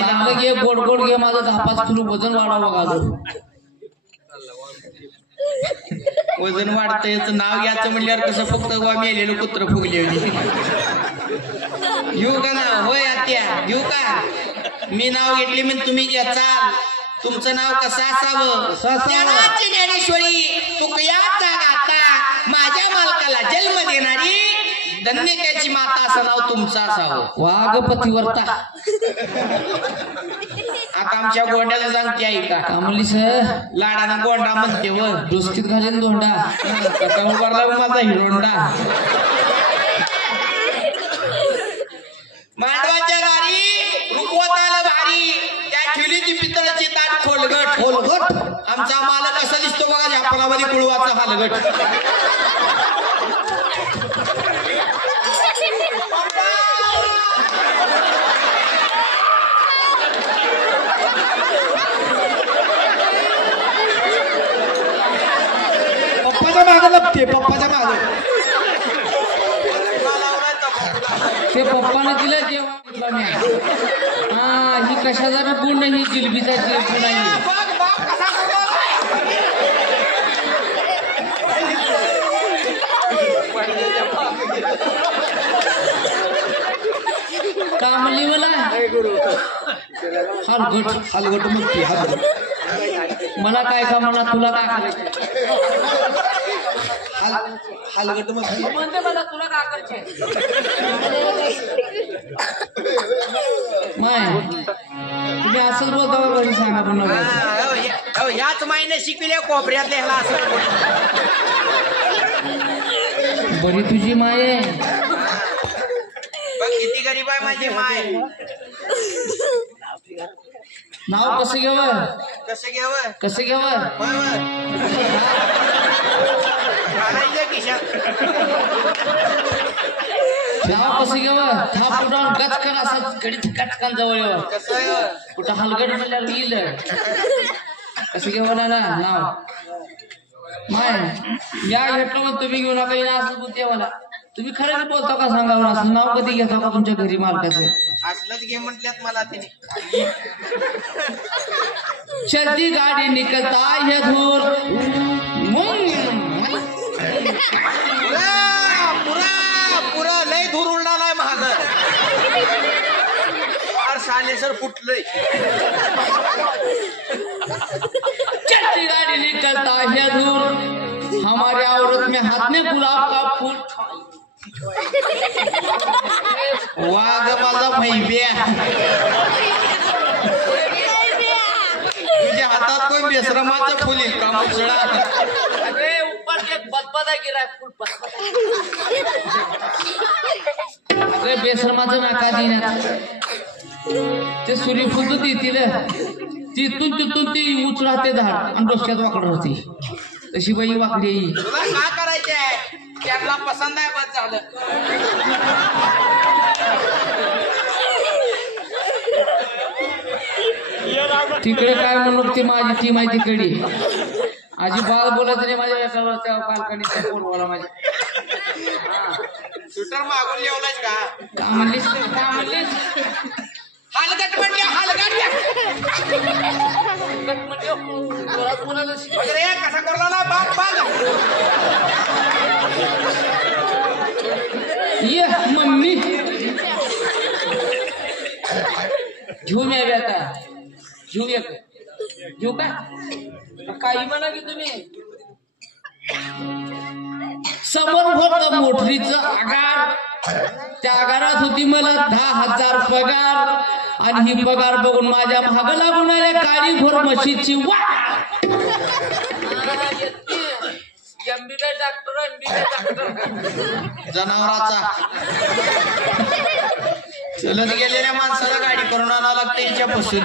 चांगलं घे गोड गोड घे माझं 10-5 किलो वजन वाढावं बघा वजन वाढतं याचं नाव घ्यायचं म्हणल्यावर कसं फक्त मेलेलं कुत्र फुगले येऊ का ना होय आत्या येऊ का मी नाव घेतले म्हणून तुम्ही घ्या चाल तुमचं नाव कसं असावं ज्ञानेश्वरी तुकयाचा गाता माझ्या मालकाला जन्म देणारी धन्य त्याची माता असं नाव तुमचं असावं वाघ पतिवर्ता आता आमच्या गोंड्याला सांगते आई का म्हणली सर लाडानं गोंडा म्हणते व डोसकीत घालेन दोंडा कसा उभारला माझा हिरोंडा मांडवाच्या दारी रुकवताला भारी त्या ठेवलीची पितळाची ताट खोलगट खोलगट आमचा मालक असा दिसतो बघा झापरामध्ये कुळवाचा हालगट पप्पाच्या मागे लपते पप्पाच्या मागे ते पप्पानं दिलं जेव्हा हा ही कशाचा गुण ही जिलबीचा गुण आहे का म्हणली मला हलगट हलगट म्हणते हलगट मला काय का म्हणा तुला काय करायचं हलगट म्हणते म्हणते मला तुला काय करायचं माय तुम्ही असंच बोलता का घरी सांगा पण याच मायने शिकविल्या कोपऱ्यातले ह्याला असं बरी तुझी माय आहे बघ किती गरीब आहे माझी माय नाव कसं घ्यावं कसं घ्यावं कसं घ्यावं नाव कसं घ्यावं थाप उडावून गचकन असं गडीत गचकन जवळ यावं कुठं हलगड म्हणल्यावर येईल कसं घ्यावं ना नाव माय या घेतलं मग तुम्ही घेऊ नका येणार असं बोलते मला तुम्ही खरं बोलता का सांगा असं नाव कधी घेता का तुमच्या घरी मालकाचं असलंच घे म्हटल्यात मला तिने चलती गाडी निकलता है धूर पुरा लय धूर उडणार महाग साले सर फुटलंय चलती गाड़ी निकलता है दूर हमारे औरत में हाथ में गुलाब का फूल वाघ माझा भैब्या तुझ्या हातात कोण बेसरमाचं फुल आहे का मुसळा अरे ऊपर एक बदबदा गिरा फूल अरे बेसरमाचं नाका देण्यात ते सूर्यफूल तर देतील तिथून ती उचलाते झाड आणि डोसक्यात वाकड होती तशी बाई वाकडी तुला काय करायचंय त्यांना पसंत आहे बस झालं तिकडे काय म्हणून ती माझी टीम आहे तिकडे अजिबात बोलायचं नाही माझ्या एका बालकणीच्या पोरवाला माझ्या सुटर मागून लिवलाच का म्हणलीस हलगट म्हणजे अरे कसा करला ना बाप ये मम्मी घेऊन यावे आता घेऊ का काही म्हणा की तुम्ही समोर होत मोटरीचं आगार त्या आगारात होती मला 10,000 पगार आणि ही पगार बघून माझ्या महाग लागून आल्या काळी घोर म्हशीची जनावराचा चलत गेलेल्या माणसाला गाडी करून आणावं लागतं याच्यापासून